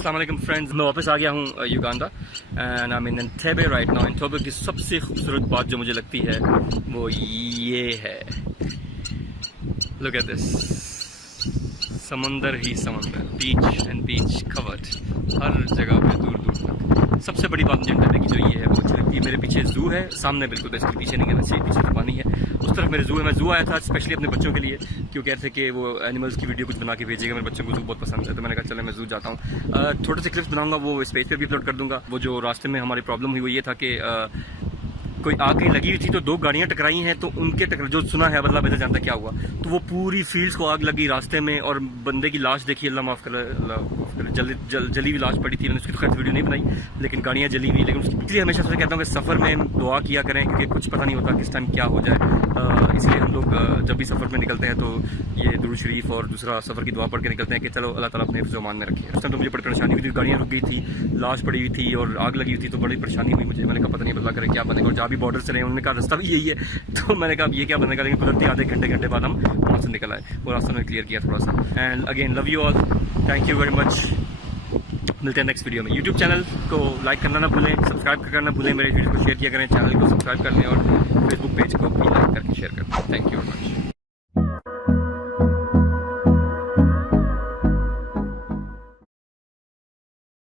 अस्सलाम वालेकुम फ्रेंड्स, मैं वापस आ गया हूँ Uganda and I am in Entebbe right now. Entebbe की सबसे खूबसूरत बात जो मुझे लगती है वो ये है, लुक एट दिस, समंदर ही समंदर, बीच एंड बीच कवर्ड हर जगह पे दूर दूर तक। सबसे बड़ी बात मुझे एंटेबे की जो ये है वो अच्छी लगती है। मेरे पीछे जू है, सामने बिल्कुल इसके पीछे नहीं कहना चाहिए, पीछे तो पानी है, उस तरफ मेरे जू है। मैं जू आया था स्पेशली अपने बच्चों के लिए, क्यों कह रहे थे कि वो एनिमल्स की वीडियो कुछ बना के भेजिएगा, मेरे बच्चों को जू बहुत पसंद है, तो मैंने कहा चलो मैं जू जाता हूँ। छोटे से क्लिप्स बनाऊंगा, वो इस पेज पे भी अपलोड कर दूंगा। वो जो रास्ते में हमारी प्रॉब्लम हुई वो ये था कि कोई आग कहीं लगी हुई थी तो दो गाड़ियां टकराई हैं, तो उनके टकर जो सुना है अल्लाह बेहतर जानता क्या हुआ, तो वो पूरी फील्ड्स को आग लगी रास्ते में, और बंदे की लाश देखी, अल्लाह माफ़ कर, जली हुई लाश पड़ी थी। मैंने उसकी तो खैर वीडियो नहीं बनाई, लेकिन गाड़ियाँ जली हुई। लेकिन इसलिए हमेशा से कहता हूँ कि सफ़र में दुआ किया करें, क्योंकि कुछ पता नहीं होता किस टाइम क्या हो जाए। इसलिए हम लोग जब भी सफ़र में निकलते हैं तो ये दुरूद शरीफ और दूसरा सफ़र की दुआ पढ़ के निकलते हैं कि चलो अल्लाह ताला अपने हिफ्ज़-ओ-अमान में रखे। उस टाइम तो मुझे बड़ी परेशानी हुई थी, गाड़ियाँ रुक गई थी, लाश पड़ी हुई थी और आग लगी हुई थी, तो बड़ी परेशानी हुई मुझे। मैंने कहा पता नहीं बदला करें क्या बनेगा, और जहाँ भी बॉर्डर से रहे उन्होंने कहा रास्ता भी यही है, तो मैंने कहा ये क्या बनेगा। लेकिन कुदरती आधे घंटे बाद हम वहाँ से निकल आए, वो रास्ता मैंने क्लियर किया थोड़ा सा। And again love you all, thank you very much. मिलते हैं नेक्स्ट वीडियो में। यूट्यूब चैनल को लाइक करना ना भूलें, सब्सक्राइब करना ना भूलें, मेरे वीडियो को शेयर किया करें, चैनल को सब्सक्राइब कर लें और फेसबुक पेज को भी लाइक करके शेयर कर दें। Thank you.